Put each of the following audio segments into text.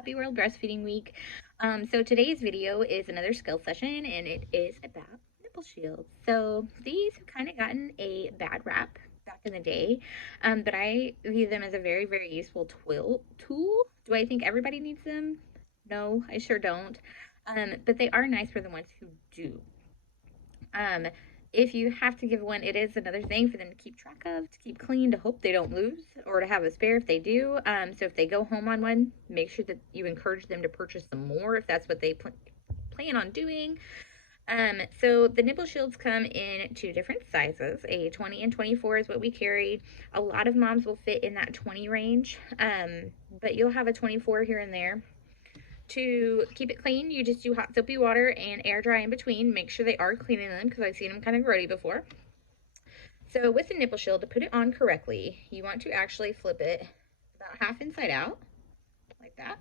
Happy World Breastfeeding Week. So today's video is another skill session and it is about nipple shields. So these have kind of gotten a bad rap back in the day, but I view them as a very, very useful tool. Do I think everybody needs them? No, I sure don't. But they are nice for the ones who do. Um, if you have to give one, it is another thing for them to keep track of, to keep clean, to hope they don't lose, or to have a spare if they do. So if they go home on one, make sure that you encourage them to purchase some more if that's what they plan on doing. So the nipple shields come in two different sizes. A 20 and 24 is what we carry. A lot of moms will fit in that 20 range, but you'll have a 24 here and there. To keep it clean, you just do hot soapy water and air dry in between. Make sure they are cleaning them because I've seen them kind of grody before. So with the nipple shield, to put it on correctly, you want to actually flip it about half inside out, like that,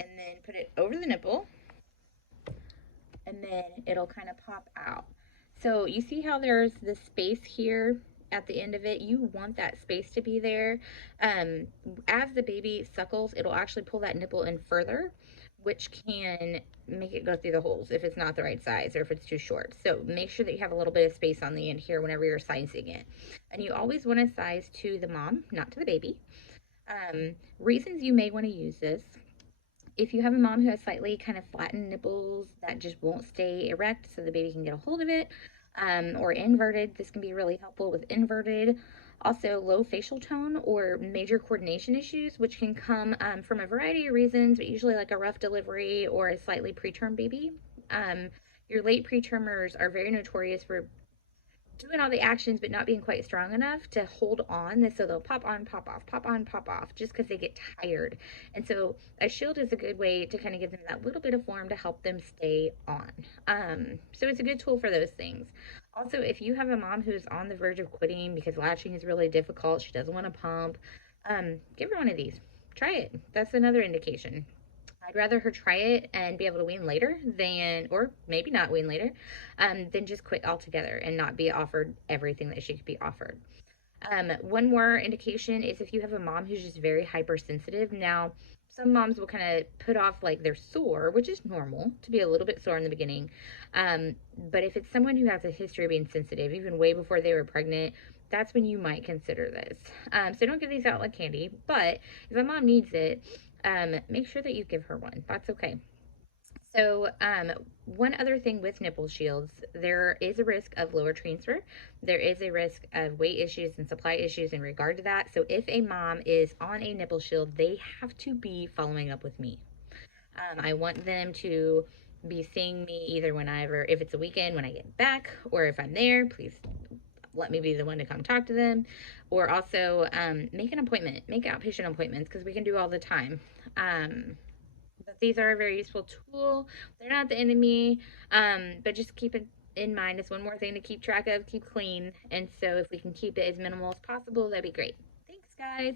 and then put it over the nipple, and then it'll kind of pop out. So you see how there's this space here at the end of it? You want that space to be there. As the baby suckles, it'll actually pull that nipple in further, which can make it go through the holes if it's not the right size or if it's too short. So make sure that you have a little bit of space on the end here whenever you're sizing it. And you always want to size to the mom, not to the baby. Reasons you may want to use this: if you have a mom who has slightly kind of flattened nipples that just won't stay erect so the baby can get a hold of it, or inverted, this can be really helpful with inverted. Also, low facial tone or major coordination issues, which can come from a variety of reasons, but usually like a rough delivery or a slightly preterm baby. Your late pretermers are very notorious for doing all the actions but not being quite strong enough to hold on, so they'll pop on, pop off, pop on, pop off, just because they get tired. And so a shield is a good way to kind of give them that little bit of form to help them stay on. So it's a good tool for those things. Also, if you have a mom who's on the verge of quitting because latching is really difficult, she doesn't want to pump, give her one of these. Try it. That's another indication. I'd rather her try it and be able to wean later than, or maybe not wean later, than just quit altogether and not be offered everything that she could be offered. One more indication is if you have a mom who's just very hypersensitive. Now, some moms will kind of put off like they're sore, which is normal to be a little bit sore in the beginning. But if it's someone who has a history of being sensitive, even way before they were pregnant, that's when you might consider this. So don't give these out like candy, but if a mom needs it, make sure that you give her one. That's okay. So, one other thing with nipple shields, there is a risk of lower transfer. There is a risk of weight issues and supply issues in regard to that. So, if a mom is on a nipple shield, they have to be following up with me. I want them to be seeing me either whenever, if it's a weekend when I get back, or if I'm there, please let me be the one to come talk to them. Or also make an appointment, make outpatient appointments, because we can do all the time. But these are a very useful tool. They're not the enemy, but just keep it in mind. It's one more thing to keep track of, keep clean. And so if we can keep it as minimal as possible, that'd be great. Thanks, guys.